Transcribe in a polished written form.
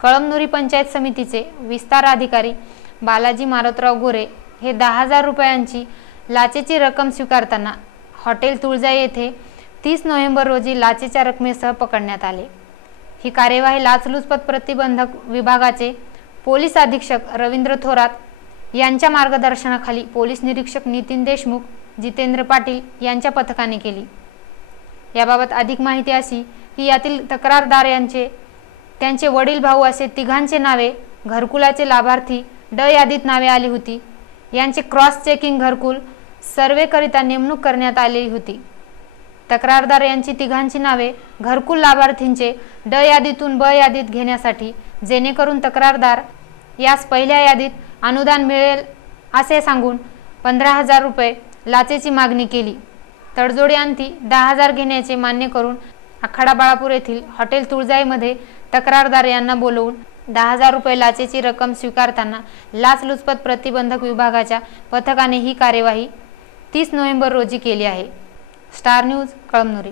कळमनुरी पंचायत समितीचे विस्तार अधिकारी बालाजी मारुतराव गोरे हे 10,000 रुपयांची लाचेची रक्कम स्वीकारताना हॉटेल तुळजाई येथे 30 नोव्हेंबर रोजी लाचेच्या रकमेसह पकडण्यात आले। ही कार्यवाही लाचलुचपत प्रतिबंधक विभागाचे पोलीस अधीक्षक रवींद्र थोरात यांच्या मार्गदर्शनाखाली पोलीस निरीक्षक नितीन देशमुख, जितेंद्र पाटील यांच्या पथकाने केली। याबाबत अधिक माहिती अशी की यातील तक्रारदार यांचे त्यांचे वडील भाऊ असे तिघांचे नावे घरकुलाचे लाभार्थी ड यादीत नावे आली होती। यांचे क्रॉस चेकिंग घरकुल सर्वे करिता नेमणूक करण्यात आली होती। तक्रारदार यांची तिघांची नावे घरकुल लाभार्थींचे ड यादीतून ब यादीत घेण्यासाठी जेणेकरून तक्रारदार यास पहिल्या यादीत अनुदान मिळेल असे सांगून 15,000 रुपये लाचेची मागणी केली। तडजोडी अंती 10,000 घेण्याचे मान्य करून आखाडा बाळापूर येथील हॉटेल तुळजाईमध्ये तक्रारदार यांना बोलवून 10,000 रुपये लाचेची रक्कम स्वीकारताना लाचलुचपत प्रतिबंधक विभागाच्या पथकाने ही कार्यवाही 30 नोव्हेंबर रोजी केली आहे। Star news, Kalamnuri.